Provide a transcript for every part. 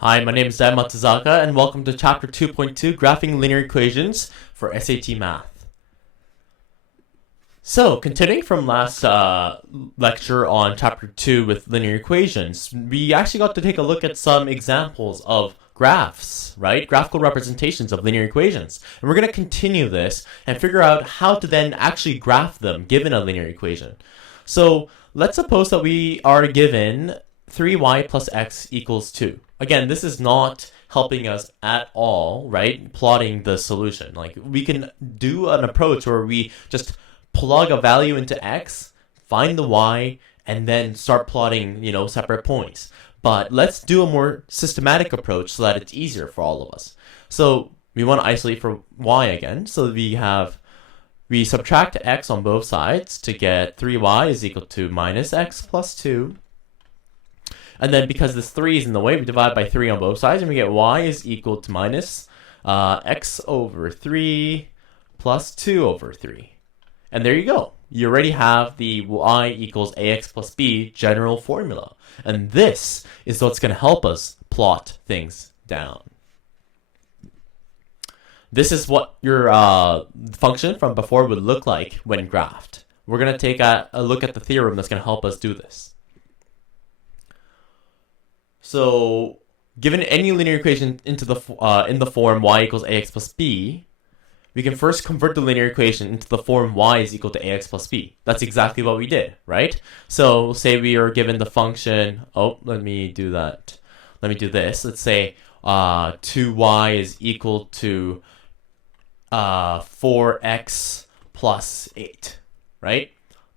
Hi, my name is Dan Matsuzaka, and welcome to Chapter 2.2, Graphing Linear Equations for SAT Math. So, continuing from last lecture on Chapter 2 with linear equations, we actually got to take a look at some examples of graphs, right? Graphical representations of linear equations. And we're going to continue this and figure out how to then actually graph them given a linear equation. So, let's suppose that we are given 3y plus x equals 2. Again, this is not helping us at all, right? Plotting the solution. Like, we can do an approach where we just plug a value into x, find the y, and then start plotting, separate points. But let's do a more systematic approach so that it's easier for all of us. So we want to isolate for y again. So we subtract x on both sides to get 3y is equal to minus x plus 2. And then because this 3 is in the way, we divide by 3 on both sides, and we get y is equal to minus x over 3 plus 2 over 3. And there you go. You already have the y equals ax plus b general formula. And this is what's going to help us plot things down. This is what your function from before would look like when graphed. We're going to take a look at the theorem that's going to help us do this. So, given any linear equation into in the form y equals ax plus b, we can first convert the linear equation into the form y is equal to ax plus b. That's exactly what we did, right? So, say we are given the function, let me do that. Let me do this. Let's say 2y is equal to 4x plus 8, right?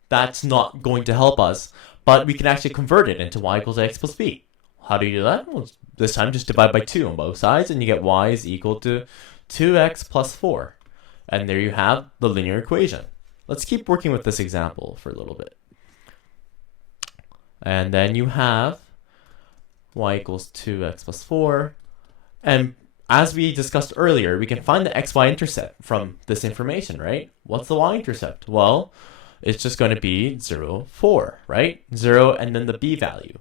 That's not going to help us, but we can actually convert it into y equals ax plus b. How do you do that? Well, this time just divide by 2 on both sides, and you get y is equal to 2x plus 4. And there you have the linear equation. Let's keep working with this example for a little bit. And then you have y equals 2x plus 4. And as we discussed earlier, we can find the xy intercept from this information, right? What's the y-intercept? Well, it's just going to be 0, 4, right? 0 and then the b value.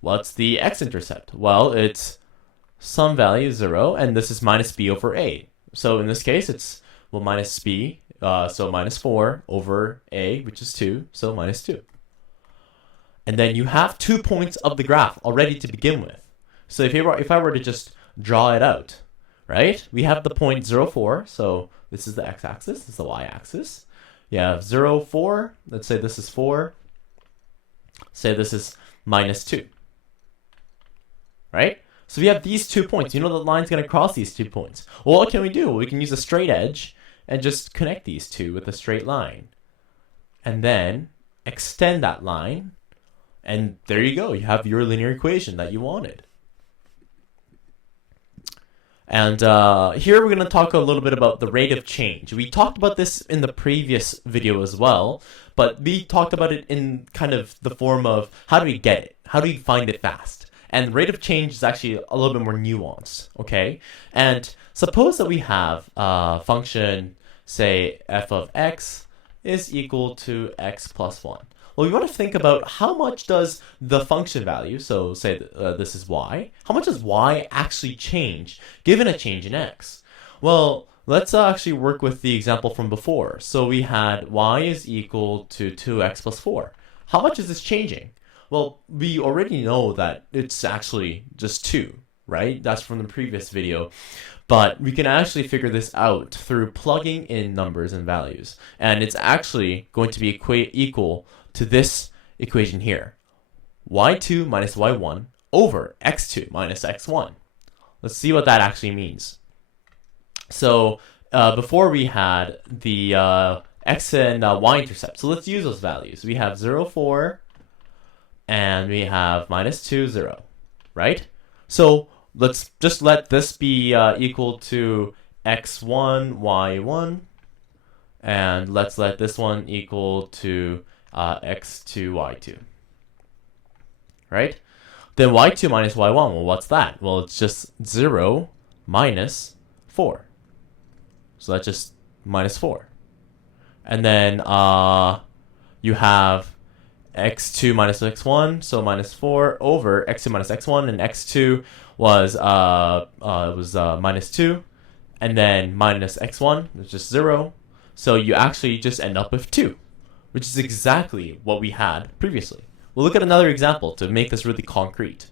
What's the x-intercept? Well, it's some value 0, and this is minus b over a. So in this case, it's, minus b, so minus 4 over a, which is 2, so minus 2. And then you have 2 points of the graph already to begin with. So if I were to just draw it out, right? We have the point 0, 4, so this is the x-axis, this is the y-axis. You have 0, 4, let's say this is 4. Say this is minus 2. Right? So we have these 2 points. You know the line's going to cross these 2 points. Well, what can we do? We can use a straight edge and just connect these two with a straight line. And then extend that line. And there you go. You have your linear equation that you wanted. And here we're going to talk a little bit about the rate of change. We talked about this in the previous video as well, but we talked about it in kind of the form of how do we get it? How do we find it fast? And rate of change is actually a little bit more nuanced, okay? And suppose that we have a function, say f of x is equal to x plus 1. Well, we want to think about how much does the function value, so say this is y, how much does y actually change given a change in x? Well, let's actually work with the example from before. So we had y is equal to 2x plus 4. How much is this changing? Well, we already know that it's actually just 2, right? That's from the previous video. But we can actually figure this out through plugging in numbers and values. And it's actually going to be equal to this equation here. y2 minus y1 over x2 minus x1. Let's see what that actually means. So before we had the x and y-intercept. So let's use those values. We have 0, 4, and we have minus 2, 0, right? So let's just let this be equal to x1, y1, and let's let this one equal to x2, y2, right? Then y2 minus y1, well, what's that? Well, it's just 0 minus 4. So that's just minus 4. And then you have x2 minus x1, so minus 4 over x2 minus x1, and x2 was minus 2, and then minus x1 is just 0. So you actually just end up with 2, which is exactly what we had previously. We'll look at another example to make this really concrete.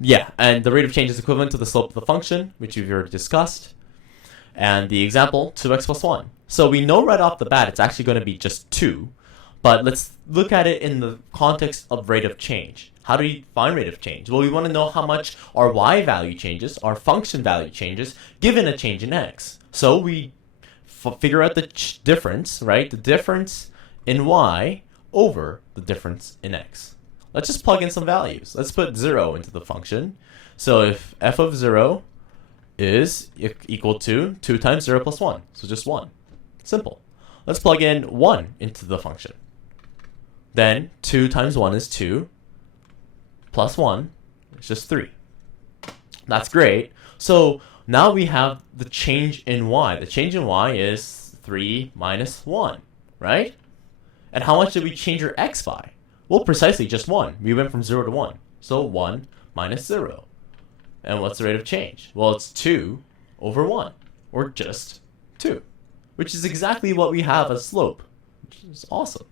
Yeah, and the rate of change is equivalent to the slope of the function, which we've already discussed. And the example, 2x plus 1. So we know right off the bat it's actually going to be just 2, but let's look at it in the context of rate of change. How do we find rate of change? Well, we want to know how much our y value changes, our function value changes, given a change in x. So we figure out the difference, right? The difference in y over the difference in x. Let's just plug in some values. Let's put 0 into the function. So if f of 0 is equal to 2 times 0 plus 1, so just 1. Simple. Let's plug in 1 into the function. Then 2 times 1 is 2, plus 1 is just 3. That's great. So now we have the change in y. The change in y is 3 minus 1, right? And how much did we change our x by? Well, precisely just 1. We went from 0 to 1. So 1 minus 0. And what's the rate of change? Well, it's 2 over 1, or just 2, which is exactly what we have as slope, which is awesome.